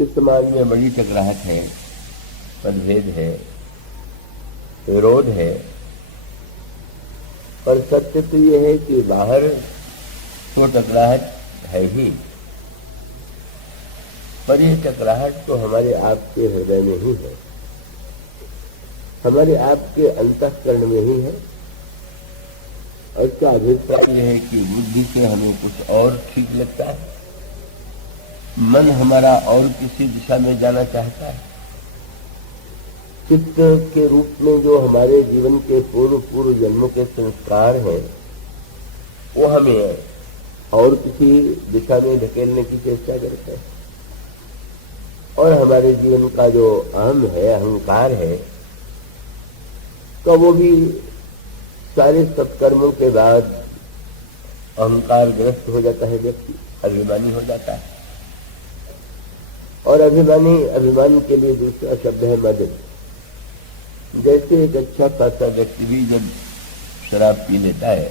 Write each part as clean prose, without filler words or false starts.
इस समाज में बड़ी टकराहट है, मतभेद है, विरोध है। पर सत्य तो यह है कि बाहर तो टकराहट है ही, पर यह टकराहट तो हमारे आपके हृदय में ही है, हमारे आपके अंतःकरण में ही है। और इसका अभिप्राय यह है कि बुद्धि से हमें कुछ और ठीक लगता है, मन हमारा और किसी दिशा में जाना चाहता है। चित्त के रूप में जो हमारे जीवन के पूर्व जन्मों के संस्कार हैं, वो हमें और किसी दिशा में धकेलने की चेष्टा करते हैं। और हमारे जीवन का जो अहम है, अहंकार है, तो वो भी सारे सत्कर्मों के बाद अहंकार ग्रस्त हो जाता है, व्यक्ति अभिमानी हो जाता है। और अभिमान के लिए दूसरा शब्द है मद। जैसे एक अच्छा खासा व्यक्ति भी जब शराब पी लेता है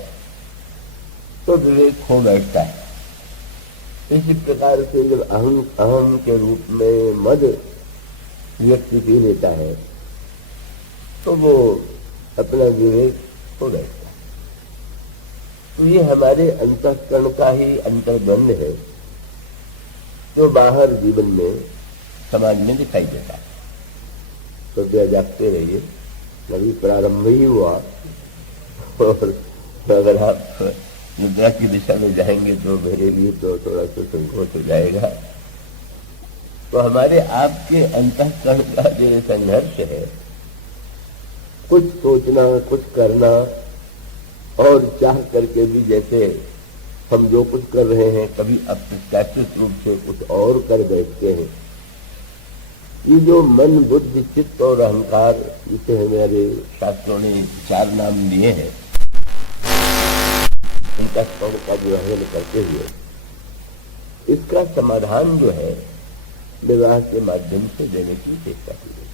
तो विवेक खो बैठता है। इसी प्रकार से जब अहम के रूप में मद व्यक्ति पी लेता है तो वो अपना विवेक खो बैठता है। तो ये हमारे अंतःकरण का ही अंतर्द्वंद है जो बाहर जीवन में, समाज में दिखाई देता है। तो जागते रहिए, अभी प्रारंभ ही हुआ। और अगर आप निद्रा की दिशा में जाएंगे तो मेरे लिए तो थोड़ा सा संकोच हो जाएगा। तो हमारे आपके अंतःकरण का जो संघर्ष है, कुछ सोचना, कुछ करना, और चाह करके भी जैसे हम जो कुछ कर रहे हैं कभी अप्रत्याशित रूप से कुछ और कर बैठते हैं। ये जो मन, बुद्धि, चित्त और अहंकार, इसे हमारे शास्त्रों ने 4 नाम दिए हैं, इनका स्वर्ण का विभाजन करते हुए इसका समाधान जो है विवाह के माध्यम से देने की चेष्टा की गई।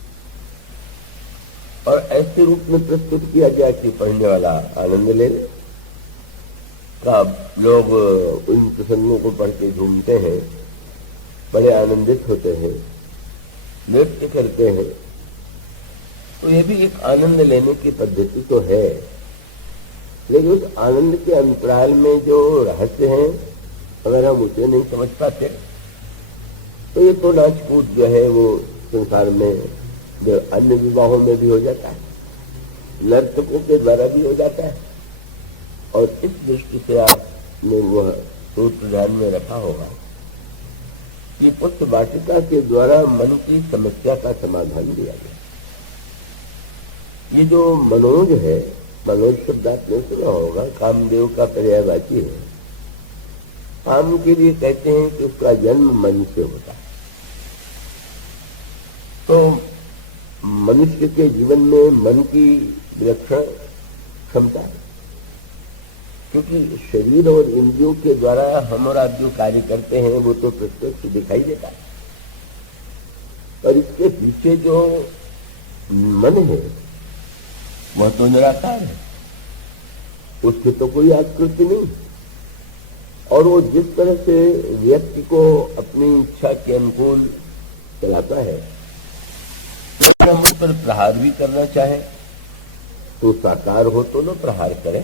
और ऐसे रूप में प्रस्तुत किया गया कि पढ़ने वाला आनंद ले ले। का लोग उन प्रसंगों को पढ़ के झूमते हैं, बड़े आनंदित होते हैं, नृत्य करते हैं। तो ये भी एक आनंद लेने की पद्धति तो है, लेकिन उस आनंद के अंतराल में जो रहस्य हैं, अगर हम उसे नहीं समझ पाते तो ये तो नाच कूद जो है वो संसार में जो अन्य विवाहों में भी हो जाता है, नर्तकों के द्वारा भी हो जाता है। और इस दृष्टि से आपने वह सूत्र ध्यान में रखा होगा कि पुत्र वाटिका के द्वारा मन की समस्या का समाधान दिया गया। ये जो मनोज है, मनोज शब्द आपने सुना होगा, कामदेव का पर्यायवाची है। काम के लिए कहते हैं कि उसका जन्म मन से होता है। तो मनुष्य के जीवन में मन की विलक्षण क्षमता है, क्योंकि शरीर और इंद्रियों के द्वारा हम और आप जो कार्य करते हैं वो तो प्रत्यक्ष दिखाई देता है, और इसके पीछे जो मन है वह तो निराकार है, उसकी तो कोई आकृति नहीं। और वो जिस तरह से व्यक्ति को अपनी इच्छा के अनुकूल चलाता है, तो हम उस पर प्रहार भी करना चाहे तो साकार हो तो न प्रहार करे,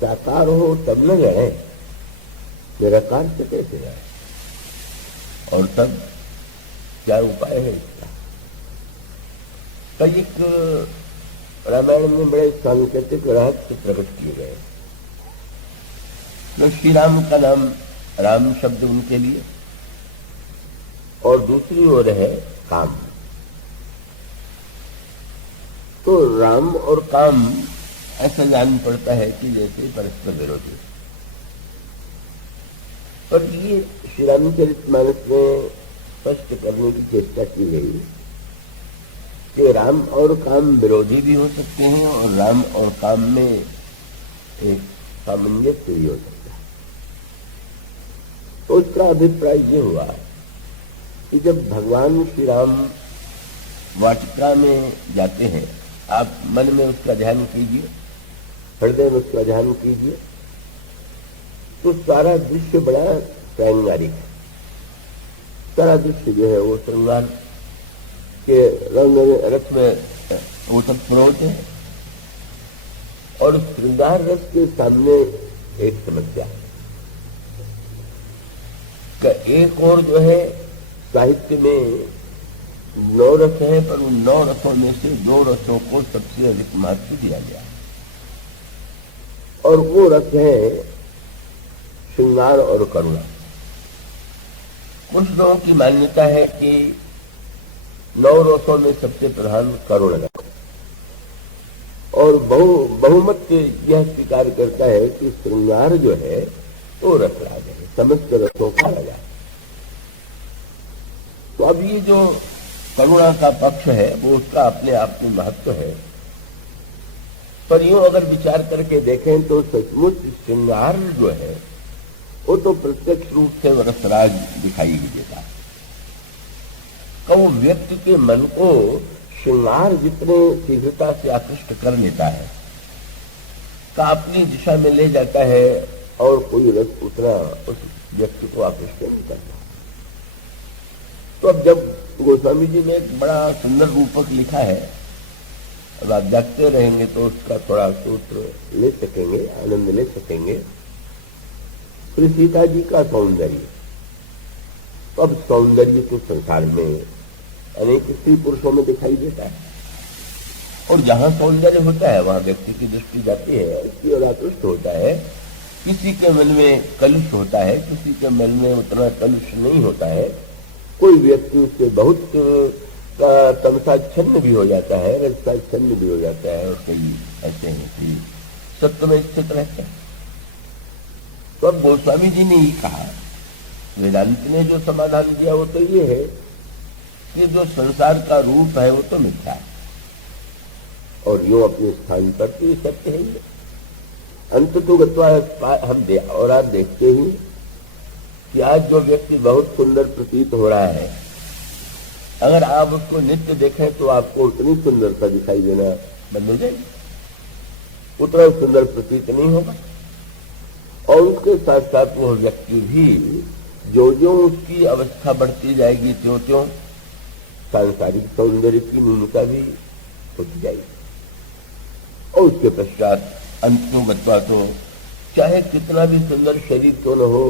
साकार हो तब न लड़े, निराकार से कैसे लड़े। और तब क्या उपाय है इसका? कई रामायण में बड़े सांकेतिक रहस्य प्रकट किए गए। तो श्री राम का नाम राम शब्द उनके लिए, और दूसरी ओर है काम। तो राम और काम ऐसा जान पड़ता है कि जैसे परस्पर विरोधी। पर ये श्री रामचरितमानस में स्पष्ट करने की चेष्टा की गई कि राम और काम विरोधी भी हो सकते हैं और राम और काम में एक सामंजस्य भी हो सकता है। तो उसका अभिप्राय ये हुआ कि जब भगवान श्री राम वाटिका में जाते हैं, आप मन में उसका ध्यान कीजिए, हृदय में उसका ध्यान कीजिए, तो सारा दृश्य बड़ा श्रृंगारिक है। सारा दृश्य जो है वो श्रृंगार के रंग रस में वो सब प्रोते हैं। और श्रृंगार रस के सामने एक समस्या का एक और जो है, साहित्य में 9 रस है, पर उन 9 रसों में से 2 रसों को सबसे अधिक महत्व दिया गया और वो रस है श्रृंगार और करुणा। कुछ लोगों की मान्यता है कि 9 रसों में सबसे प्रधान करुणा रस और बहुमत यह स्वीकार करता है कि श्रृंगार जो है वो रसराज है, समस्त रसों का राजा। तो अब ये जो करुणा का पक्ष है वो उसका अपने आप में महत्व है, पर यूं अगर विचार करके देखें तो सचमुच श्रृंगार जो है वो तो प्रत्यक्ष रूप से रसराज दिखाई ही देता है। वो व्यक्ति के मन को श्रृंगार जितने शीघ्रता से आकृष्ट कर लेता है का अपनी दिशा में ले जाता है और कोई रस उतना उस व्यक्ति को आकृष्ट नहीं करता। तो अब जब गोस्वामी जी ने एक बड़ा सुंदर रूपक लिखा है, अब आप देखते रहेंगे तो उसका थोड़ा सूत्र ले सकेंगे, आनंद ले सकेंगे। श्री सीता जी का सौंदर्य, अब सौंदर्य तो संसार में अनेक स्त्री पुरुषों में दिखाई देता है और जहां सौंदर्य होता है वहां व्यक्ति की दृष्टि जाती है, इसकी ओर आकृष्ट होता है। किसी के मन में कलुष होता है, किसी के मन में उतना कलुष नहीं होता है। कोई व्यक्ति उससे बहुत तमसाच्छन्न भी हो जाता है, रजसाच्छन्न भी हो जाता है, और कई ऐसे हैं कि सत्य में स्थित रहते हैं। तो अब गोस्वामी जी ने ही कहा, वेदांत ने जो समाधान दिया वो तो ये है कि जो संसार का रूप है वो तो मिथ्या है और यो अपने स्थान पर तो ये सत्य है ही। अंत तो गत्वा हम और आप देखते ही कि आज जो व्यक्ति बहुत सुंदर प्रतीत हो रहा है, अगर आप उसको नित्य देखें तो आपको उतनी सुंदरता दिखाई देना बंद हो जाएगी, उतना सुंदर प्रतीत नहीं होगा। और उसके साथ साथ वह व्यक्ति भी जो जो उसकी अवस्था बढ़ती जाएगी त्यों त्यों सांसारिक सौंदर्य की न्यूनता भी होती जाएगी और उसके पश्चात अंत में बचवा तो चाहे कितना भी सुंदर शरीर क्यों न हो,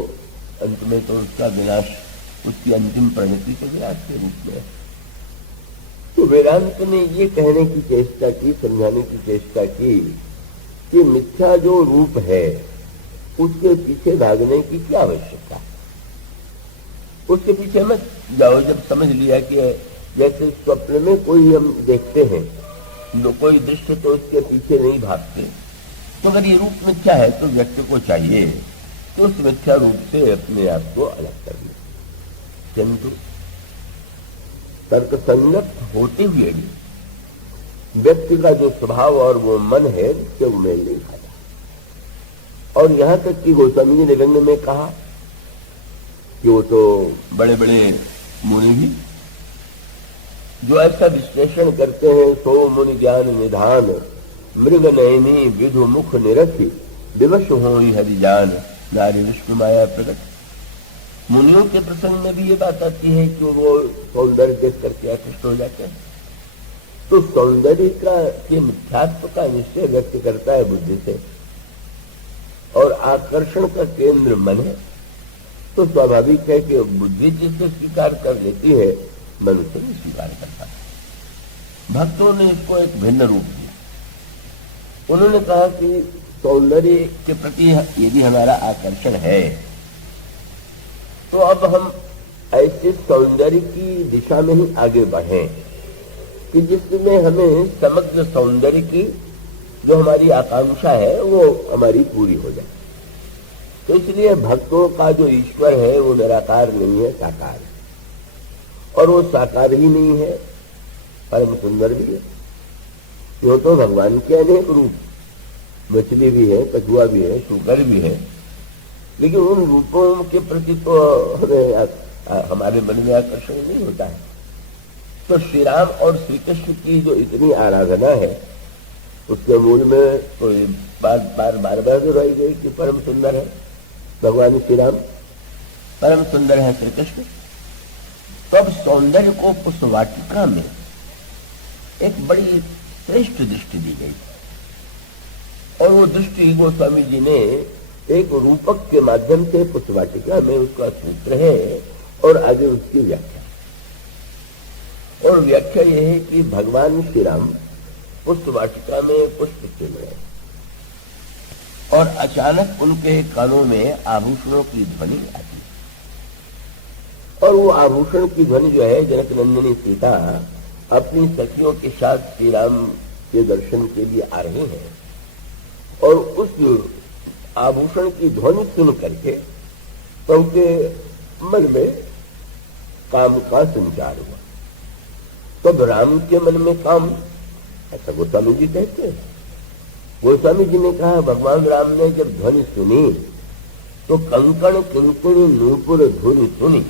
अंत में तो उसका विनाश उसकी अंतिम परिणति के विनाश के रूप में है। तो वेदांत ने ये कहने की चेष्टा की, समझाने की चेष्टा की कि मिथ्या जो रूप है उसके पीछे भागने की क्या आवश्यकता है। उसके पीछे मत जाओ। जब समझ लिया कि जैसे स्वप्न में कोई हम देखते हैं कोई दृश्य तो उसके पीछे नहीं भागते, तो अगर ये रूप मिथ्या है तो व्यक्ति को चाहिए कि उस मिथ्या रूप से अपने आप को अलग कर ले, किंतु तर्क संगत होते हुए भी व्यक्ति का जो स्वभाव और वो मन है उससे वो मेल नहीं खाता। और यहां तक कि गोस्वामी जी ने रंग में कहा कि वो तो बड़े बड़े मुनि भी जो ऐसा विश्लेषण करते हैं, सो मुनि ज्ञान निधान मृग नयनी विधु मुख निरखी दिवस हो हरिजान नारी विष्णु माया प्रकट। मुनियों के प्रसंग में भी ये बात आती है कि वो सौंदर्य देख करके आकृष्ट हो जाते हैं। तो सौंदर्य का के मिथ्यात्व का निश्चय व्यक्त करता है बुद्धि से और आकर्षण का केंद्र मन है, तो स्वाभाविक है कि बुद्धि जिसे स्वीकार कर लेती है मन उसे नहीं स्वीकार करता। भक्तों ने इसको एक भिन्न रूप दिया। उन्होंने कहा कि सौंदर्य के प्रति यदि हमारा आकर्षण है तो अब हम ऐसे सौंदर्य की दिशा में ही आगे बढ़ें कि जिसमें हमें समग्र सौंदर्य की जो हमारी आकांक्षा है वो हमारी पूरी हो जाए। तो इसलिए भक्तों का जो ईश्वर है वो निराकार नहीं है, साकार है। और वो साकार ही नहीं है, परम सुंदर भी है। यो तो भगवान के अनेक रूप, मछली भी है, कछुआ भी है, शुकर भी है, लेकिन उन रूपों के प्रति तो हमें हमारे मन में आकर्षण नहीं होता है। तो श्री राम और श्री कृष्ण की जो इतनी आराधना है उसके मूल में तो बार बार दोहराई गई कि परम सुंदर है भगवान श्री राम, परम सुंदर है श्री कृष्ण। तो अब सौंदर्य को उस वाटिका में एक बड़ी श्रेष्ठ दृष्टि दी गई और वो दृष्टि गोस्वामी जी ने एक रूपक के माध्यम से पुष्प वाटिका में उसका सूत्र है और आगे उसकी व्याख्या। और व्याख्या यह है कि भगवान श्री राम पुष्प वाटिका में पुष्प चुन रहे और अचानक उनके कानों में आभूषणों की ध्वनि आती और वो आभूषण की ध्वनि जो है, जनक नंदिनी सीता अपनी सखियों के साथ श्री राम के दर्शन के लिए आ रही हैं और उस आभूषण की ध्वनि सुन करके तो उनके मन में काम का संचार हुआ। तब राम के मन में काम, ऐसा गोस्वामी जी कहते हैं। गोस्वामी जी ने कहा भगवान राम ने जब ध्वनि सुनी तो कंकण किंकुणी नूपुर धुनि सुनी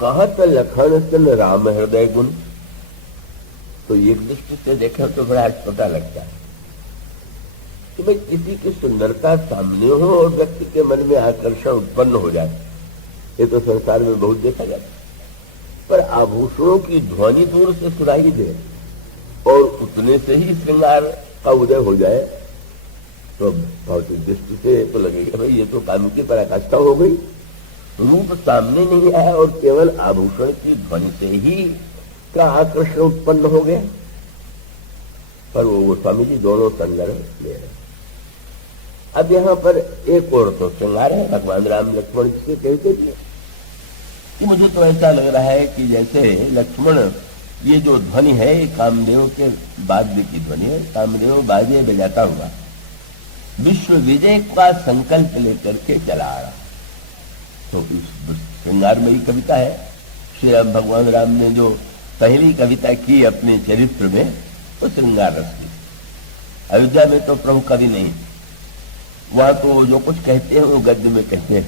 कहत लखन सन राम हृदय गुण। तो एक दृष्टि से देखें तो बड़ा छोटा लगता है कि भाई किसी की सुंदरता सामने हो और व्यक्ति के मन में आकर्षण उत्पन्न हो जाए, ये तो संसार में बहुत देखा जाता है। पर आभूषणों की ध्वनि दूर से सुनाई दे और उतने से ही श्रृंगार का उदय हो जाए तो भौतिक दृष्टि से तो लगेगा भाई ये तो काम की पराकाष्ठा हो गई। रूप सामने नहीं आया और केवल आभूषण की ध्वनि से ही का आकर्षण उत्पन्न हो गया। पर वो स्वामी जी दोनों संदर्भ ले रहे। अब यहाँ पर एक और तो श्रृंगार है, भगवान राम लक्ष्मण जी से कहते थे कि मुझे तो ऐसा लग रहा है कि जैसे लक्ष्मण ये जो ध्वनि है ये कामदेव के वाद्य की ध्वनि है, कामदेव बाजे बजाता हुआ विश्व विजय का संकल्प लेकर के चला आ रहा। तो इस श्रृंगारमयी कविता है। श्री राम भगवान राम ने जो पहली कविता की अपने चरित्र में वो श्रृंगार रस की। अयोध्या में तो प्रभु कवि नहीं, वहां तो जो कुछ कहते हैं वो गद्य में कहते हैं,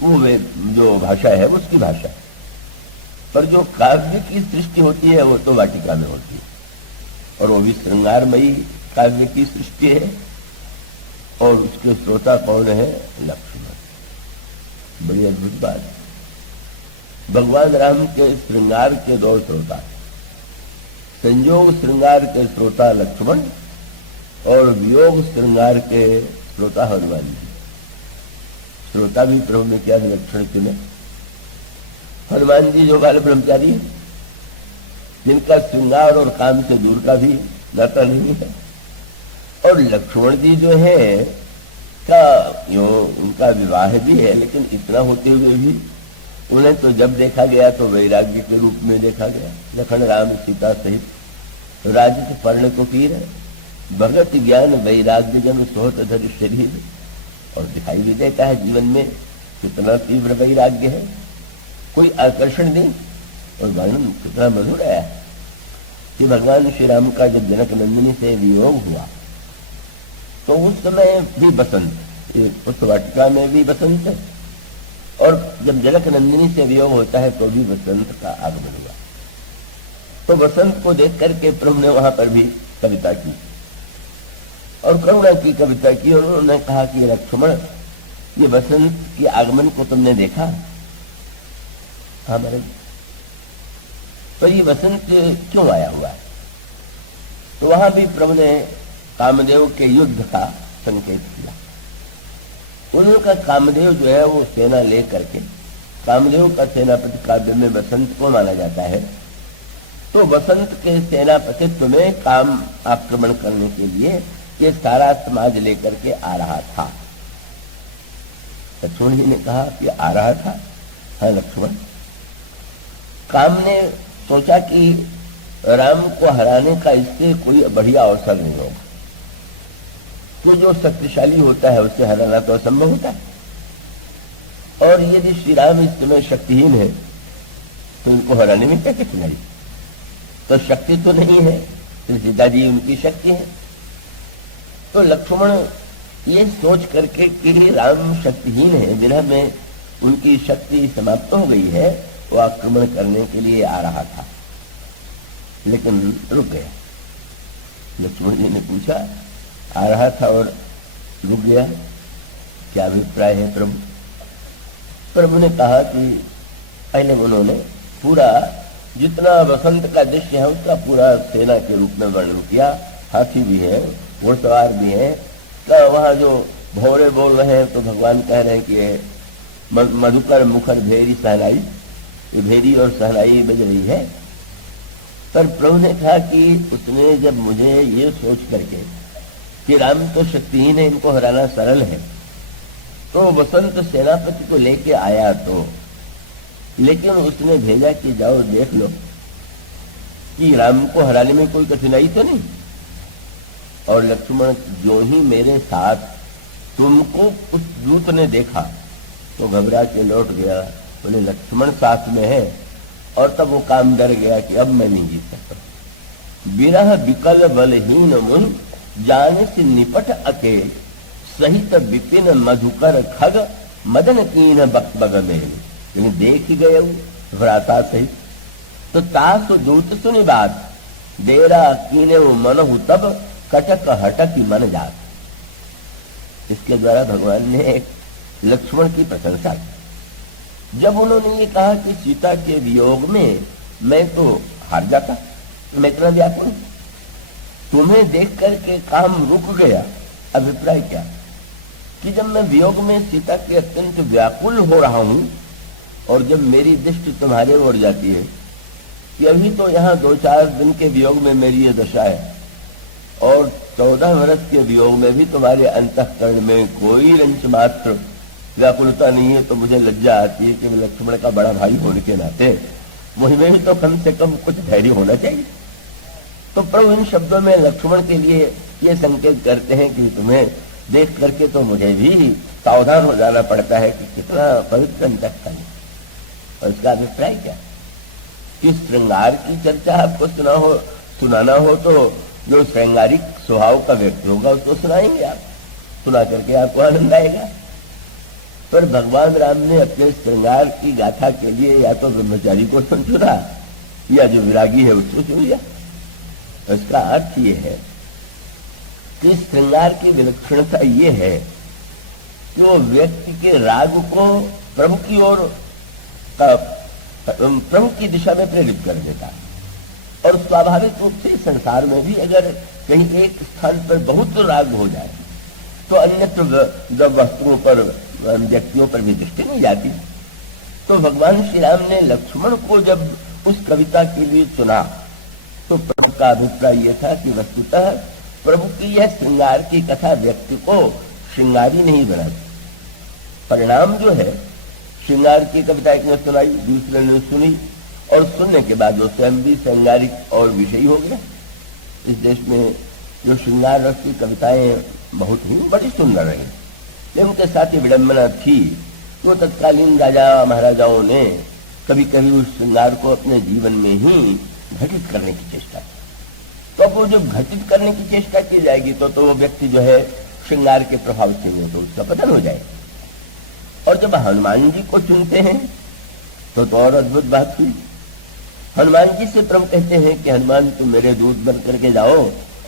वो जो भाषा है वो उसकी भाषा है। पर जो काव्य की सृष्टि होती है वो तो वाटिका में होती है और वो भी श्रृंगारमयी काव्य की सृष्टि है। और उसके श्रोता कौन है? लक्ष्मण। बड़ी अद्भुत बात है। भगवान राम के श्रृंगार के दो श्रोता, संयोग श्रृंगार के श्रोता लक्ष्मण और वियोग श्रृंगार के श्रोता हनुमान जी। श्रोता भी प्रभु ने क्या लक्षण चुने। हनुमान जी जो बाल ब्रह्मचारी है, जिनका श्रृंगार और काम से दूर का भी नाता नहीं है, और लक्ष्मण जी जो है का उनका विवाह भी है, लेकिन इतना होते हुए भी उन्हें तो जब देखा गया तो वैराग्य के रूप में देखा गया। लखन राम सीता सहित राजित पर्ण कुटीर है, भगत ज्ञान वैराग्य जन सोहत धर शरीर। और दिखाई भी देता है जीवन में कितना तीव्र वैराग्य है, कोई आकर्षण नहीं। और वर्णन कितना मधुर है कि भगवान श्री राम का जब जनक नंदिनी से वियोग हुआ तो उस समय भी बसंत, उस वाटिका में भी बसंत है, और जब जनक नंदिनी से वियोग होता है तो भी बसंत का आगमन हुआ। तो बसंत को देख करके प्रभु ने वहां पर भी कविता की और करुणा की कविता की, और उन्होंने कहा कि लक्ष्मण ये बसंत के आगमन को तुमने देखा? हाँ महाराज। तो ये बसंत क्यों आया हुआ है? तो वहां भी प्रभु ने कामदेव के युद्ध का संकेत किया। उनका कामदेव जो है वो सेना ले करके, कामदेव का सेनापति काव्य में बसंत को माना जाता है, तो बसंत के सेनापतित्व में काम आक्रमण करने के लिए ये सारा समाज लेकर के आ रहा था। लक्ष्मण जी ने कहा कि आ रहा था? हाँ लक्ष्मण। काम ने सोचा कि राम को हराने का इससे कोई बढ़िया अवसर नहीं होगा, तो जो शक्तिशाली होता है उससे हराना तो असंभव होता है, और यदि श्री राम इस समय शक्तिहीन है तो उनको हराने में क्या कठिनाई? तो शक्ति तो नहीं है, तो सीता जी उनकी शक्ति है। तो लक्ष्मण ये सोच करके कि राम शक्तिहीन है, विरह में उनकी शक्ति समाप्त हो गई है, वो आक्रमण करने के लिए आ रहा था, लेकिन रुक गया। लक्ष्मण जी ने पूछा, आ रहा था और रुक गया, क्या अभिप्राय है प्रभु? प्रभु ने कहा कि पहले उन्होंने पूरा जितना वसंत का दृश्य है उसका पूरा सेना के रूप में वर्णन किया। हाथी भी है, घुड़सवार भी है। तो वहां जो भौरे बोल रहे हैं तो भगवान कह रहे हैं कि मधुकर मुखर भेरी सहनाई, ये भेरी और सहनाई बज रही है। पर प्रभु ने कहा कि उसने जब मुझे ये सोच करके कि राम तो शक्तिहीन है, इनको हराना सरल है, तो वसंत सेनापति को लेके आया तो, लेकिन उसने भेजा कि जाओ देख लो कि राम को हराने में कोई कठिनाई तो नहीं। और लक्ष्मण जो ही मेरे साथ तुमको उस दूत ने देखा तो घबरा के लौट गया। बोले लक्ष्मण साथ में है, और तब वो काम डर गया कि अब मैं नहीं जीत सकता। विरह विकल बलहीन मुन जाने से निपट अके सहित विपिन मधुकर खग मदन कीन बग में, लेकिन देख ही गए भ्राता सहित। तो तास दूत सुनी बात डेरा कीने मनहु तब कटक हटक मन जात। इसके द्वारा भगवान ने एक लक्ष्मण की प्रशंसा की। जब उन्होंने ये कहा कि सीता के वियोग में मैं तो हार जाता, मैं इतना व्याकुल, तुम्हें देख करके काम रुक गया। अभिप्राय क्या कि जब मैं वियोग में सीता के अत्यंत व्याकुल हो रहा हूं और जब मेरी दृष्टि तुम्हारे ओर जाती है कि अभी तो यहाँ 2-4 दिन के वियोग में मेरी ये दशा है और 14 वर्ष के वियोग में भी तुम्हारे अंतःकरण में कोई रंच मात्र व्याकुलता नहीं है, तो मुझे लज्जा आती है कि मैं लक्ष्मण का बड़ा भाई होने के नाते मुझ में भी तो कम से कम कुछ धैर्य होना चाहिए। तो प्रभु इन शब्दों में लक्ष्मण के लिए ये संकेत करते हैं कि तुम्हें देख करके तो मुझे भी सावधान हो जाना पड़ता है कि कितना पवित्र अंतःकरण। और इसका अभिप्राय क्या कि श्रृंगार की चर्चा आपको सुनाना हो तो जो श्रृंगारिक स्वभाव का व्यक्ति होगा उसको सुनाएंगे आप, सुना करके आपको आनंद आएगा। पर भगवान राम ने अपने श्रृंगार की गाथा के लिए या तो ब्रह्मचारी को चुना या जो विरागी है उसको चुन लिया। तो इसका अर्थ ये है कि श्रृंगार की विलक्षणता ये है कि वो व्यक्ति के राग को प्रभु की ओर प्रभु की दिशा में प्रेरित कर देता है। और स्वाभाविक रूप से संसार में भी अगर कहीं एक स्थान पर बहुत राग हो जाए तो अन्यत्र वस्तुओं पर व्यक्तियों पर भी दृष्टि नहीं जाती। तो भगवान श्री राम ने लक्ष्मण को जब उस कविता के लिए चुना तो प्रभु का अभिप्राय यह था कि वस्तुतः प्रभु की यह श्रृंगार की कथा व्यक्ति को श्रृंगारी नहीं बनाती। परिणाम जो है, श्रृंगार की कविता एक ने सुनाई, दूसरे ने सुनी और सुनने के बाद वो स्वयं भी श्रृंगारिक और विषयी हो गया। इस देश में जो श्रृंगार रस की कविताएं बहुत ही बड़ी सुंदर रही, लेकिन उनके साथ ही विडंबना थी तो तत्कालीन राजा महाराजाओं ने कभी कभी उस श्रृंगार को अपने जीवन में ही घटित करने की चेष्टा की। तो अब वो जब घटित करने की चेष्टा की जाएगी तो वो व्यक्ति जो है श्रृंगार के प्रभाव से नहीं तो उसका पतन हो जाएगा। और जब हनुमान जी को चुनते हैं तो और अद्भुत बात हुई। हनुमान जी से प्रभु कहते हैं कि हनुमान तुम मेरे दूत बन करके जाओ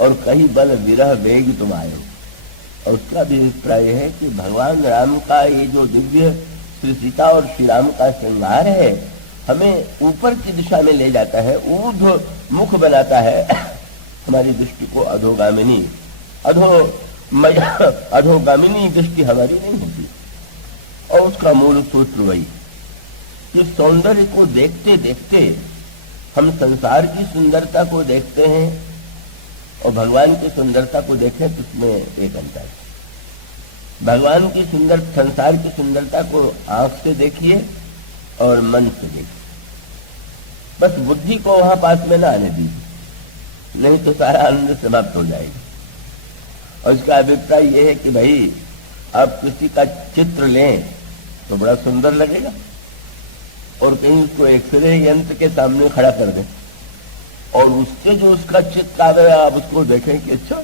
और कहीं बल विरह वेग तुम आयो। और उसका भी अभिप्राय है कि भगवान राम का ये जो दिव्य श्री सीता और श्री राम का श्रृंगार है हमें ऊपर की दिशा में ले जाता है, ऊर्ध्व मुख बनाता है, हमारी दृष्टि को अधोगामिनी दृष्टि हमारी नहीं होती। और उसका मूल सूत्र वही कि सौंदर्य को देखते देखते हम संसार की सुंदरता को देखते हैं और भगवान की सुंदरता को देखें तो उसमें एक अंतर है। भगवान की संसार की सुंदरता को आंख से देखिए और मन से देखिए, बस बुद्धि को वहां पास में ना आने दीजिए, नहीं तो सारा आनंद समाप्त हो जाएगा। और इसका अभिप्राय यह है कि भाई आप किसी का चित्र लें तो बड़ा सुंदर लगेगा और कहीं उसको एक्सरे यंत्र के सामने खड़ा कर दें और उससे जो उसका चित्र आ गया आप उसको देखें कि अच्छा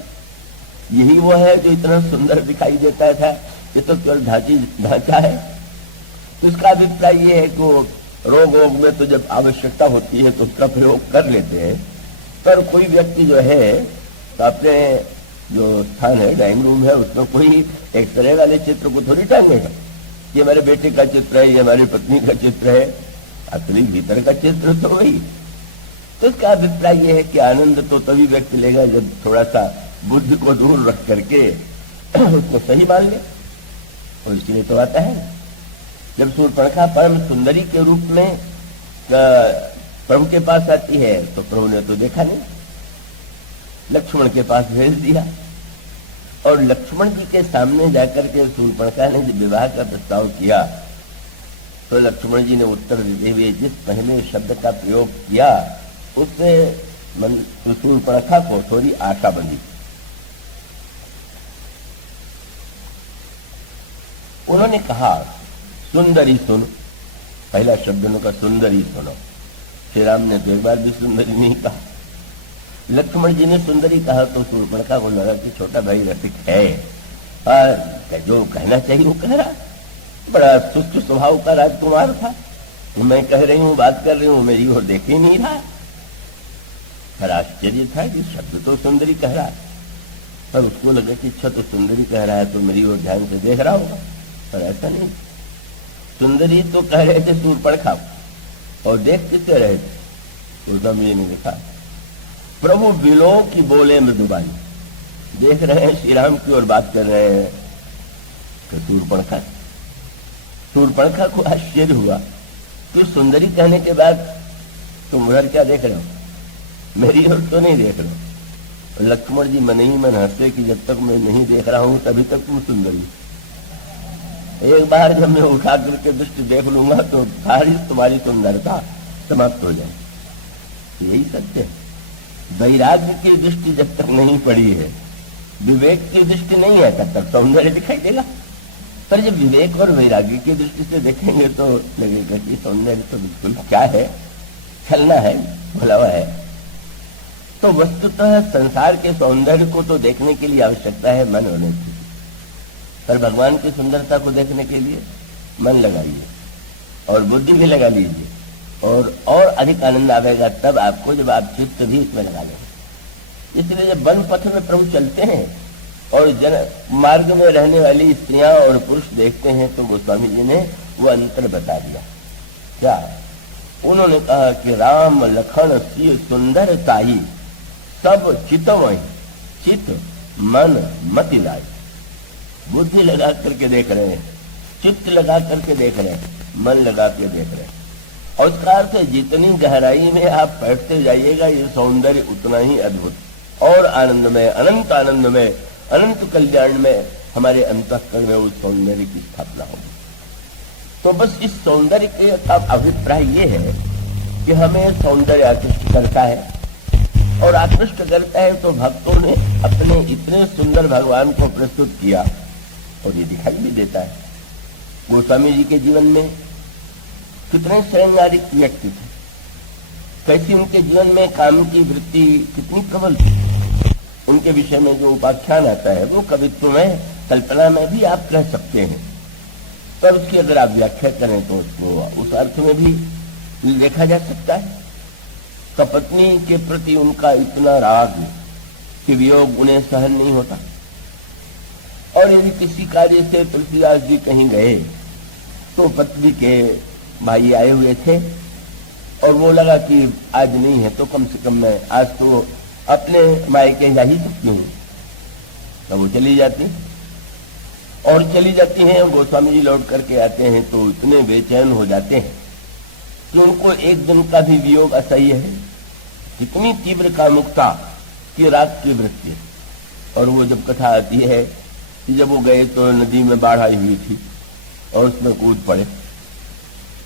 यही वो है जो इतना सुंदर दिखाई देता था, ये तो केवल ढांचा है। तो इसका अभिप्राय ये है कि रोग में तो जब आवश्यकता होती है तो उसका प्रयोग कर लेते हैं, पर कोई व्यक्ति जो है तो अपने जो स्थान है ड्राइंग रूम है उसमें कोई एक्सरे वाले चित्र को थोड़ी टांगेगा। ये हमारे बेटे का चित्र है, ये हमारी पत्नी का चित्र है, असली भीतर का चित्र तो वही। तो इसका अभिप्राय यह है कि आनंद तो तभी व्यक्त लेगा जब थोड़ा सा बुद्धि को दूर रख करके उसको सही मान ले। और इसलिए तो आता है जब शूर्पणखा परम सुंदरी के रूप में प्रभु के पास आती है तो प्रभु ने तो देखा नहीं, लक्ष्मण के पास भेज दिया। और लक्ष्मण जी के सामने जाकर के शूर्पणखा ने जब विवाह का प्रस्ताव किया तो लक्ष्मण जी ने उत्तर देते हुए जिस पहले शब्द का प्रयोग किया उससे शूर्पणखा को थोड़ी आशा बंधी। उन्होंने कहा सुंदरी सुन, पहला शब्द उनका सुंदरी सुनो। श्री राम ने तो एक बार भी सुंदरी नहीं कहा, लक्ष्मण जी ने सुंदरी कहा तो शूर्पणखा को लगा कि छोटा भाई रसिक है, जो कहना चाहिए वो कह रहा। बड़ा सुस्त स्वभाव का राजकुमार था, मैं कह रही हूं बात कर रही हूं मेरी ओर देख ही नहीं रहा। पर आश्चर्य था कि शब्द तो सुंदरी कह रहा है, पर उसको लगा कि अच्छा तो सुंदरी कह रहा है तो मेरी ओर ध्यान से देख रहा होगा, पर ऐसा नहीं। सुंदरी तो कह रहे थे शूर्पणखा और देख किससे रहे थे, तो समय ने देखा प्रभु बिलों की बोले मृदुबानी, देख रहे हैं श्री राम की ओर बात कर रहे हैं। तो शूर्पणखा को आश्चर्य हुआ कि सुंदरी कहने के बाद तुम उधर क्या देख रहे हो, मेरी ओर तो नहीं देख रहे हो। लक्ष्मण जी मन ही मन हंसे कि जब तक मैं नहीं देख रहा हूं तभी तक तुम सुंदरी, एक बार जब मैं उठा करके दृष्टि देख लूंगा तो सारी तुम्हारी सुंदरता समाप्त हो जाए। यही सत्य है, वैराग्य की दृष्टि जब तक नहीं पड़ी है, विवेक की दृष्टि नहीं है तब तक सौंदर्य दिखाई देगा। पर जब विवेक और वैराग्य की दृष्टि से देखेंगे तो लगेगा कि सौंदर्य तो बिल्कुल क्या है, छलना है, भुलावा है। तो वस्तुतः संसार के सौंदर्य को तो देखने के लिए आवश्यकता है मन होने की, पर भगवान की सुंदरता को देखने के लिए मन लगाइए और बुद्धि भी लगा लीजिए और अधिक आनंद आवेगा तब आपको जब आप चित्त भी इसमें लगा लेंगे। इसलिए जब वन पथ में प्रभु चलते हैं और मार्ग में रहने वाली स्त्रियां और पुरुष देखते हैं तो गोस्वामी जी ने वो अंतर बता दिया। क्या उन्होंने कहा कि राम लखन सी सुंदर ताई सब चितवहीं, चित मन मति लाई। बुद्धि लगा करके देख रहे हैं, चित्त लगा करके देख रहे हैं, मन लगा के देख रहे हैं। और उसका अर्थ है जितनी गहराई में आप बैठते जाइएगा ये सौंदर्य उतना ही अद्भुत और आनंदमय, अनंत आनंदमय, अनंत कल्याण में हमारे अंतःकरण में उस सौंदर्य की स्थापना होगी। तो बस इस सौंदर्य का अभिप्राय ये है कि हमें सौंदर्य आकृष्ट करता है और आकृष्ट करता है तो भक्तों ने अपने इतने सुंदर भगवान को प्रस्तुत किया और ये दिखाई भी देता है। गोस्वामी जी के जीवन में कितने श्रृंगारिक व्यक्ति थे, कैसी उनके जीवन में काम की वृत्ति कितनी प्रबल थी। उनके विषय में जो उपाख्यान आता है वो कवित्व में, कल्पना में भी आप कह सकते हैं, पर उसकी अगर आप व्याख्या करें तो उसको उस अर्थ में भी देखा जा सकता है। कपत्नी के प्रति उनका इतना राग कि वियोग उन्हें सहन नहीं होता, और यदि किसी कार्य से तुलसीदास जी कहीं गए तो पत्नी के भाई आए हुए थे और वो लगा कि आज नहीं है तो कम से कम मैं आज तो अपने मायके जा ही सकती हूँ, तो वो चली जाती और चली जाती हैं। गोस्वामी जी लौट करके आते हैं तो इतने बेचैन हो जाते हैं कि उनको एक दिन का भी वियोग असह्य है, इतनी तीव्र कामुकता कि रात की वृत्ति। और वो जब कथा आती है कि जब वो गए तो नदी में बाढ़ आई हुई थी और उसमें कूद पड़े,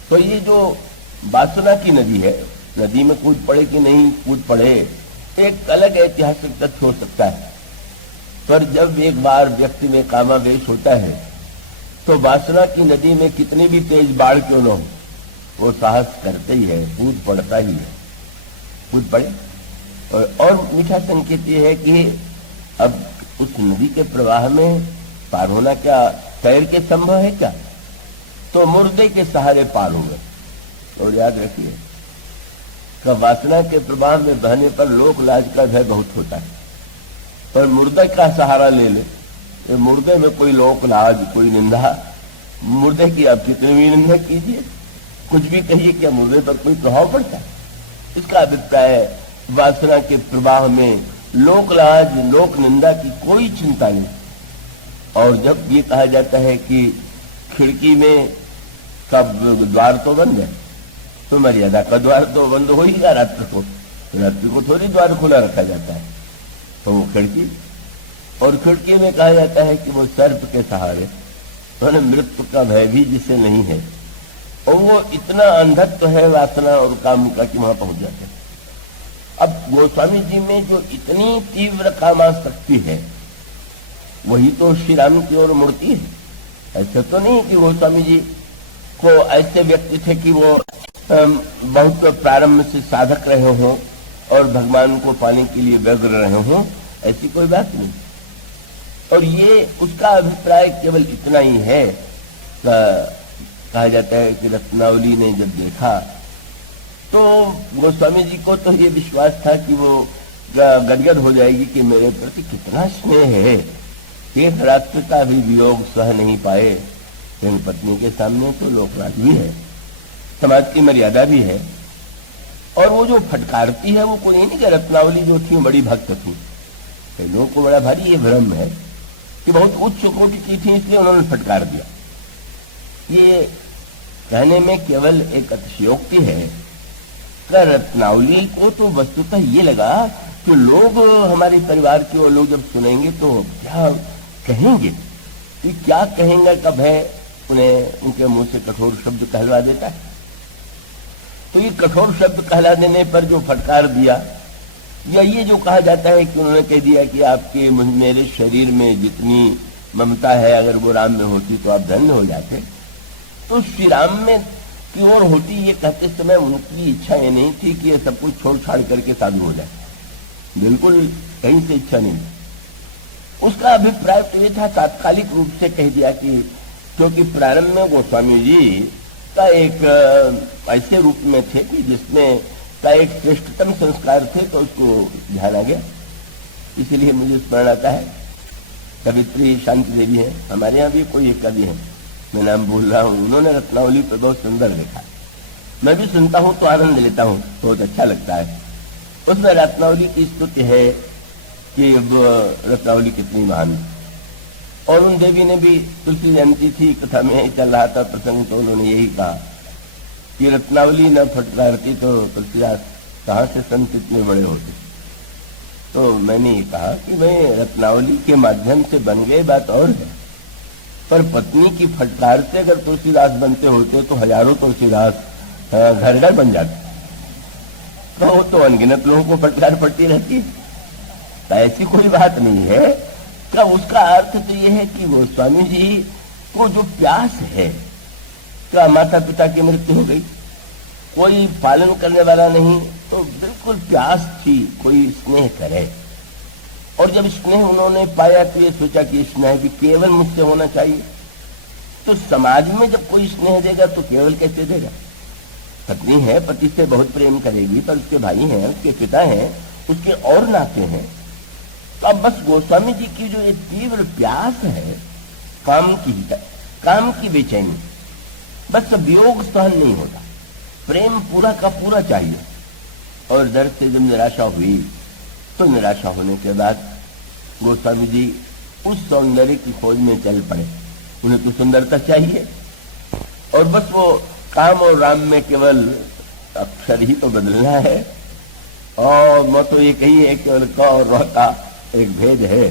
तो ये जो वासना की नदी है, नदी में कूद पड़े कि नहीं कूद पड़े एक अलग ऐतिहासिक तथ्य हो सकता है, पर जब एक बार व्यक्ति में कामावेश होता है तो वासना की नदी में कितनी भी तेज बाढ़ क्यों न हो वो साहस करते ही है, कूद पड़ता ही है, कूद पड़े। और मीठा संकेत ये है कि अब उस नदी के प्रवाह में पार होना क्या तैर के संभव है क्या, तो मुर्दे के सहारे पार होंगे। और याद रखिए कि वासना के प्रवाह में बहने पर लोक लाज का भय बहुत होता है, पर मुर्दे का सहारा ले ले, मुर्दे में कोई लोक लाज कोई निंदा, मुर्दे की आप कितनी भी निंदा कीजिए कुछ भी कहिए क्या मुझे पर कोई प्रभाव पड़ता है? इसका अभिप्राय वासना के प्रवाह में लोक लाज लोक निंदा की कोई चिंता नहीं। और जब ये कहा जाता है कि खिड़की में का द्वार तो बंद है, तो मर्यादा का द्वार तो बंद हो ही गया रात्रि को थोड़ी द्वार खुला रखा जाता है, तो वो खिड़की। और खिड़की में कहा जाता है कि वो सर्प के सहारे, तो मृत्यु का भय भी जिसे नहीं है, और वो इतना अंधत्व है वासना और काम का कि वहां पहुंच जाते हैं। अब गोस्वामी जी में जो इतनी तीव्र कामासक्ति है, वही तो श्री राम की ओर मुड़ती है। ऐसा तो नहीं कि गोस्वामी जी को ऐसे व्यक्ति थे कि वो बहुत प्रारंभ से साधक रहे हों और भगवान को पाने के लिए व्यग्र रहे हों, ऐसी कोई बात नहीं। और ये उसका अभिप्राय केवल इतना ही है। कहा जाता है कि रत्नावली ने जब देखा तो गोस्वामी जी को तो ये विश्वास था कि वो गदगद हो जाएगी कि मेरे प्रति कितना स्नेह है। एक रात्रि का भी वियोग सह नहीं पाए, लेकिन पत्नी के सामने तो लोकराज भी है, समाज की मर्यादा भी है। और वो जो फटकारती है वो कोई नहीं कि रत्नावली जो थी बड़ी भक्त थी। कई लोगों को बड़ा भारी ये भ्रम है कि बहुत उच्च कोटि की थी इसलिए उन्होंने फटकार दिया। ये कहने में केवल एक अतिशयोक्ति है कि रत्नावली को तो वस्तुतः ये लगा कि लोग हमारे परिवार के वो लोग जब सुनेंगे तो क्या कहेंगे, कि क्या कहेंगे का भय उन्हें उनके मुंह से कठोर शब्द कहलवा देता है। तो ये कठोर शब्द कहला देने पर जो फटकार दिया, या ये जो कहा जाता है कि उन्होंने कह दिया कि आपके मेरे शरीर में जितनी ममता है अगर वो राम में होती तो आप धन्य हो जाते। तो श्री राम में की ओर होती ये कहते समय उनकी इच्छा ये नहीं थी कि ये सब कुछ छोड़ छाड़ करके साधु हो जाए, बिल्कुल कहीं से इच्छा नहीं। उसका अभिप्राय तो ये था, तात्कालिक रूप से कह दिया कि क्योंकि प्रारंभ में गोस्वामी जी का एक ऐसे रूप में थे कि जिसमें का एक श्रेष्ठतम संस्कार थे, तो उसको ध्यान आ गया। इसीलिए मुझे स्मरण आता है कवित्री शांति देवी है, हमारे यहाँ भी कोई एक कवि है, मैं नाम भूल रहा हूँ, उन्होंने रत्नावली पर बहुत सुंदर लिखा। मैं भी सुनता हूँ तो आनंद लेता हूँ, बहुत अच्छा लगता है। उसमें रत्नावली की स्तुति है कि रत्नावली कितनी महान। और उन देवी ने भी तुलसी जयंती थी, कथा में चल रहा था प्रसंग, तो उन्होंने यही कहा कि रत्नावली न फटकारती तो तुलसीदास कहाँ से संत इतने बड़े होते। तो मैंने ये कहा कि मैं रत्नावली के माध्यम से बन गए बात और है, पर पत्नी की फटकार से अगर तुलसीदास बनते होते तो हजारों तुलसीदास घर घर बन जाते। तो अनगिनत लोगों को फटकार पड़ती रहती। तो ऐसी कोई बात नहीं है। का उसका अर्थ तो यह है कि गोस्वामी जी को जो प्यास है, क्या माता पिता की मृत्यु हो गई, कोई पालन करने वाला नहीं, तो बिल्कुल प्यास थी कोई स्नेह करे। और जब स्नेह उन्होंने पाया तो ये सोचा कि स्नेह भी केवल मुझसे होना चाहिए। तो समाज में जब कोई स्नेह देगा तो केवल कैसे देगा? पत्नी है, पति से बहुत प्रेम करेगी, पर उसके भाई हैं, उसके पिता हैं, उसके और नाते हैं। तो अब बस गोस्वामी जी की जो ये तीव्र प्यास है काम की बेचैनी, बस वियोग सहन नहीं होता, प्रेम पूरा का पूरा चाहिए। और दर्द से जब निराशा हुई तो निराशा होने के बाद गोस्वामी जी उस सौंदर्य की खोज में चल पड़े। उन्हें तो सुंदरता चाहिए, और बस वो काम और राम में केवल अक्षर ही तो बदलना है। और मैं तो ये कही है केवल क और र का एक भेद है।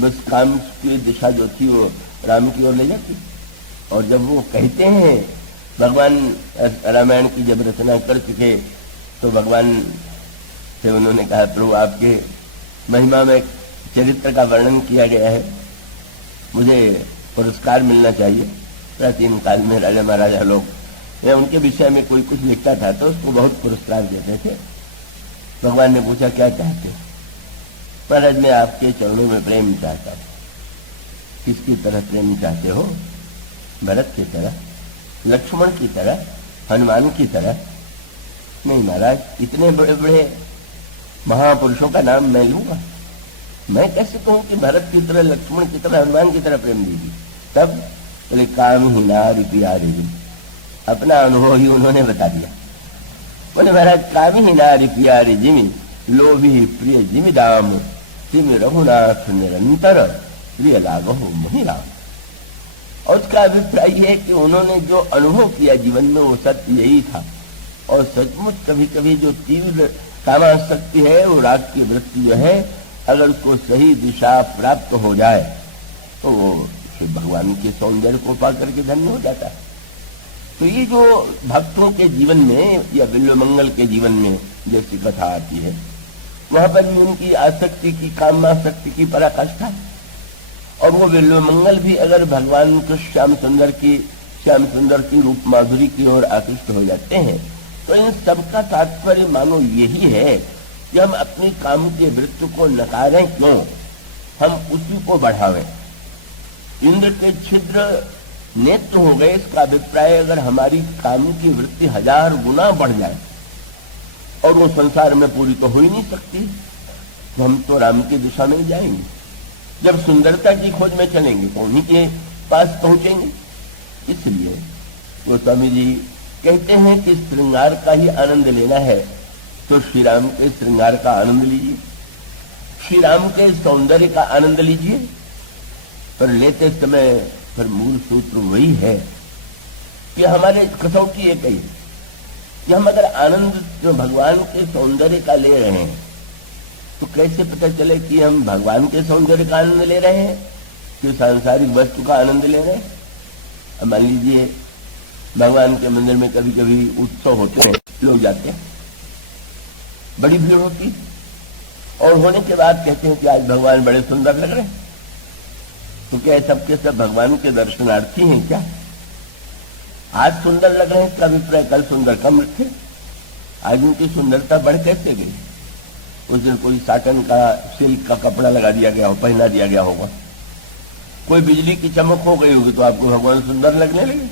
बस काम की दिशा जो थी वो राम की ओर ले जाती। और जब वो कहते हैं, भगवान रामायण की जब रचना कर चुके तो भगवान से उन्होंने कहा, प्रभु आपके महिमा में चरित्र का वर्णन किया गया है, मुझे पुरस्कार मिलना चाहिए। प्राचीन काल में राजा महाराजा लोग या उनके विषय में कोई कुछ लिखता था तो उसको बहुत पुरस्कार देते थे। भगवान ने पूछा क्या चाहते हो? महाराज मैं आपके चरणों में प्रेम चाहता हूं। किसकी तरह प्रेम चाहते हो? भरत की तरह, लक्ष्मण की तरह, हनुमान की तरह? नहीं महाराज, इतने बड़े बड़े महापुरुषों का नाम मैं लूंगा, मैं कैसे कहूं कि भरत की तरह, लक्ष्मण की तरह, हनुमान की तरह प्रेम दीजिए? तब बोले काम ही नारी प्यारी, अपना अनुभव ही उन्होंने बता दिया। बोले महाराज कामी ही नारी प्यारे जिमी लोभी प्रिय जिमी दाम तिम रघुनाथ निरंतर प्रिय लागो मोहि राम। और उसका अभिप्राय है कि उन्होंने जो अनुभव किया जीवन में वो सत्य यही था। और सचमुच कभी कभी जो तीव्र कामासक्ति है, वो राग की वृत्ति जो है, अगर उसको सही दिशा प्राप्त हो जाए तो वो शिव भगवान के सौंदर्य को पा करके धन्य हो जाता है। तो ये जो भक्तों के जीवन में या बिल्वमंगल के जीवन में जैसी कथा आती है, वहां पर भी उनकी आसक्ति की, कामासक्ति की पराकाष्ठा है। और वो बिल्वमंगल भी अगर भगवान के श्याम सुंदर की रूप माधुरी की ओर आकृष्ट हो जाते हैं, तो इन सबका तात्पर्य मानो यही है कि हम अपनी काम के वृत्ति को नकारें क्यों, हम उसी को बढ़ावें। इंद्र के छिद्र नेत्र हो गए, इसका अभिप्राय अगर हमारी काम की वृत्ति 1000 गुना बढ़ जाए और वो संसार में पूरी तो हो ही नहीं सकती, तो हम तो राम की दिशा में जाएंगे। जब सुंदरता की खोज में चलेंगे तो उन्हीं के पास पहुंचेंगे। इसलिए गोस्वामी जी कहते हैं कि श्रृंगार का ही आनंद लेना है तो श्री राम के श्रृंगार का आनंद लीजिए, श्री राम के सौंदर्य का आनंद लीजिए। पर लेते समय फिर मूल सूत्र वही है कि हमारे कसौटी एक ही कि हम अगर आनंद जो भगवान के सौंदर्य का ले रहे हैं, तो कैसे पता चले कि हम भगवान के सौंदर्य का आनंद ले रहे हैं कि सांसारिक वस्तु का आनंद ले रहे हैं। अब मान लीजिए भगवान के मंदिर में कभी कभी उत्सव होते हैं, लोग जाते हैं, बड़ी भीड़ होती, और होने के बाद कहते हैं कि आज भगवान बड़े सुंदर लग रहे हैं। तो क्या सबके सब भगवान के दर्शनार्थी हैं क्या? आज सुंदर लग रहे हैं इसका अभिप्राय कल सुंदर कम रखे। आज उनकी सुंदरता बढ़ कैसे गई? उस दिन कोई साटन का, सिल्क का कपड़ा लगा दिया गया हो, पहना दिया गया होगा, कोई बिजली की चमक हो गई होगी तो आपको भगवान सुंदर लगने लगे।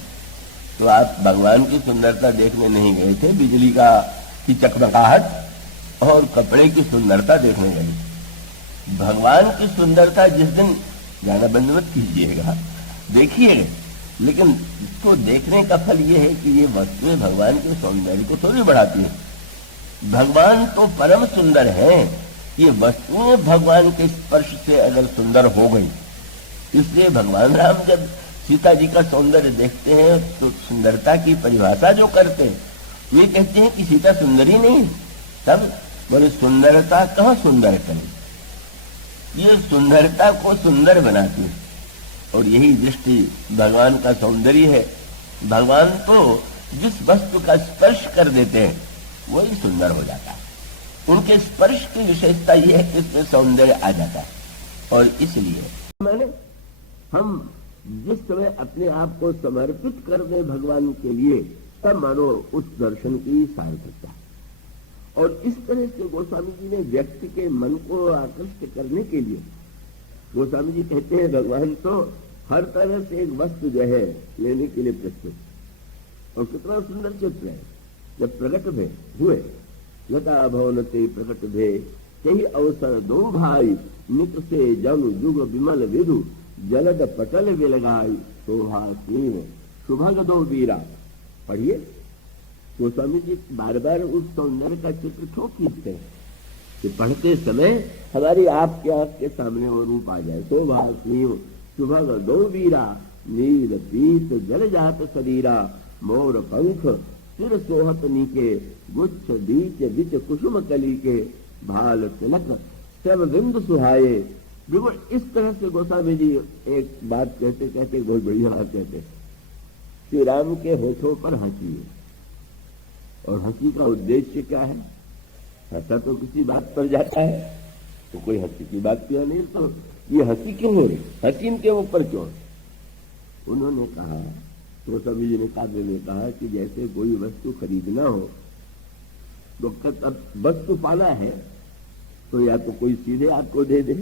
तो आप भगवान की सुंदरता देखने नहीं गए थे, बिजली की चकमकाहट और कपड़े की सुंदरता देखने गए। भगवान की सुंदरता जिस दिन, जाना बंद मत कीजिएगा, देखिएगा, लेकिन इसको देखने का फल ये है कि ये वस्तुएं भगवान के सौंदर्य को थोड़ी बढ़ाती है। भगवान तो परम सुंदर है, ये वस्तुएं भगवान के स्पर्श से अगर सुंदर हो गई, इसलिए भगवान राम जब सीता जी का सौंदर्य देखते हैं तो सुंदरता की परिभाषा जो करते हैं, वे कहते हैं कि सीता सुंदरी नहीं। तब बोले सुंदरता कहाँ सुंदर करें, ये सुंदरता को सुंदर बनाती है। और यही दृष्टि भगवान का सौंदर्य है। भगवान तो जिस वस्तु का स्पर्श कर देते हैं वही सुंदर हो जाता है। उनके स्पर्श की विशेषता यह है कि इसमें सौंदर्य आ जाता है। और इसलिए मैंने हम जिस समय अपने आप को समर्पित कर दें भगवान के लिए, तब मानो उस दर्शन की सार्थकता। और इस तरह से गोस्वामी जी ने व्यक्ति के मन को आकृष्ट करने के लिए, गोस्वामी जी कहते हैं भगवान तो हर तरह से एक वस्तु जो है लेने के लिए प्रस्तुत। और कितना सुंदर चित्र है, जब प्रकट भे हुए लता भवनते प्रकट भे कही अवसर दो भाई मित्र से जनु जुग विमल विधु जलद पटल विलगाई शोभा सिंह शुभग दो वीरा। पढ़िए, गोस्वामी जी बार बार उस सौंदर्य का चित्र क्यों खींचते हैं कि पढ़ते समय हमारी आपके आंख के सामने वो रूप आ जाए। शोभा सिंह शुभग दो वीरा नील पीत जल जात शरीरा मोर पंख सिर सोहत नीके गुच्छ बीच बिच कुसुम कली के भाल तिलक सब बिंद सुहाये। बिल्कुल इस तरह से गोस्वामी जी एक बात कहते कहते बहुत बढ़िया बात कहते, श्री राम के होठों पर हंसी है। और हंसी का उद्देश्य क्या है? हंसा तो किसी बात पर जाता है, तो कोई हंसी की बात किया नहीं, तो ये हंसी क्यों हो रही, हंसी इनके ऊपर क्यों? उन्होंने कहा, गोस्वामी जी ने काव्य में कहा कि जैसे कोई वस्तु खरीदना हो तो अब वस्तु पाना है तो या तो कोई सीधे आपको दे दे,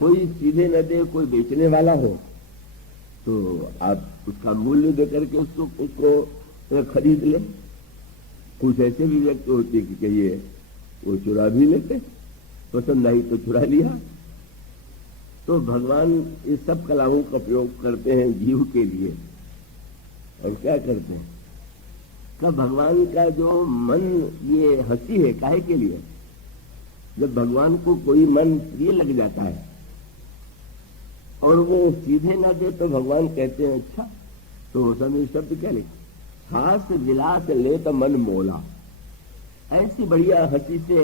कोई सीधे न दे, कोई बेचने वाला हो तो आप उसका मूल्य दे करके उसको खरीद ले। कुछ ऐसे भी व्यक्ति होते कि कहिए वो चुरा भी लेते, पसंद आई तो चुरा लिया। तो भगवान इस सब कलाओं का प्रयोग करते हैं जीव के लिए। और क्या करते हैं कि भगवान का जो मन ये हंसी है काहे के लिए? जब भगवान को कोई मन प्रिय लग जाता है और वो सीधे ना दे तो भगवान कहते हैं अच्छा, तो समय शब्द क्या लिखे, हास विलास ले तो मन मोला। ऐसी बढ़िया हंसी से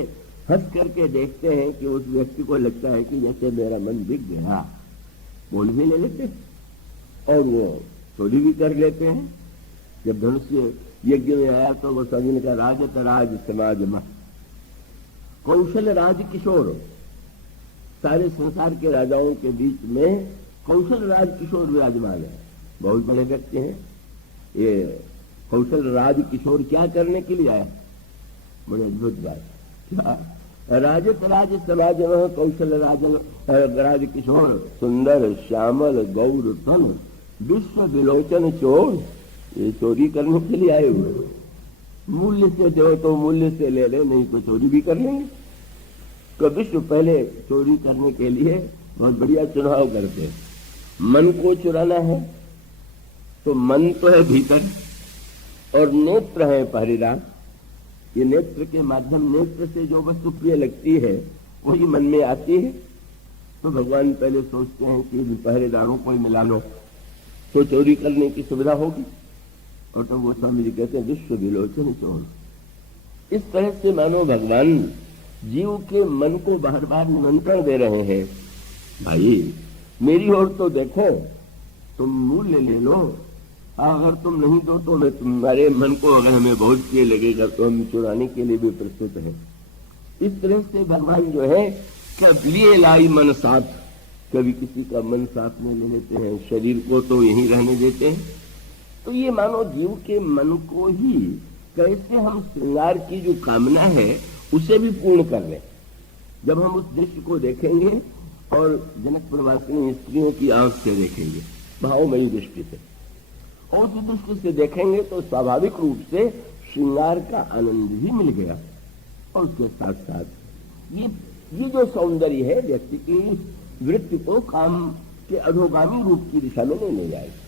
हंस करके देखते हैं कि उस व्यक्ति को लगता है कि जैसे मेरा मन बिक गया, बोल भी ले लेते और वो चोरी भी कर लेते हैं। जब धनुष यज्ञ में आया तो वो सभी ने कहा राजत राज समाज में कौशल राज किशोर, सारे संसार के राजाओं के बीच में कौशल राज किशोर विराजमान है। बहुत बड़े व्यक्ति हैं ये। कौशल राज किशोर क्या करने के लिए आया? बड़े अद्भुत बात। क्या राजत राज समाज में कौशल राज किशोर सुंदर श्यामल गौर तन विश्व विलोचन चोर, ये चोरी करने के लिए आए हुए। मूल्य से दो तो मूल्य से ले ले, नहीं तो चोरी भी कर लेंगे। तो विश्व पहले चोरी करने के लिए बहुत बढ़िया चुनाव करते हैं। मन को चुराना है तो मन तो है भीतर और नेत्र है पहरेदार। ये नेत्र के माध्यम, नेत्र से जो वस्तु प्रिय लगती है वही मन में आती है। तो भगवान पहले सोचते हैं कि पहरेदारों को ही मिला लो तो चोरी करने की सुविधा होगी। और तो वो स्वामी जी कहते हैं विश्व विलोचन चोर। इस तरह से मानो भगवान जीव के मन को बार बार निमंत्रण दे रहे हैं, भाई मेरी ओर तो देखो, तुम मूल्य ले लो, अगर तुम नहीं दो तो मैं तुम्हारे मन को अगर हमें बहुत प्रिय लगेगा तो हम चुराने के लिए भी प्रस्तुत हैं। इस तरह से भगवान जो है कब लिए लाई मन साथ, कभी किसी का मन साथ में ले लेते हैं, शरीर को तो यहीं रहने देते हैं। तो ये मानो जीव के मन को ही कैसे हम श्रृंगार की जो कामना है उसे भी पूर्ण कर लें। जब हम उस दृश्य को देखेंगे और जनक प्रवासिनी स्त्रियों की आंख से देखेंगे, भावमयी दृष्टि से, और उस दृष्टि से देखेंगे तो स्वाभाविक रूप से श्रृंगार का आनंद भी मिल गया। और उसके साथ साथ ये जो सौंदर्य है व्यक्ति की वृत्ति को काम के अधोगामी रूप की दिशा में नहीं ले जाएगा।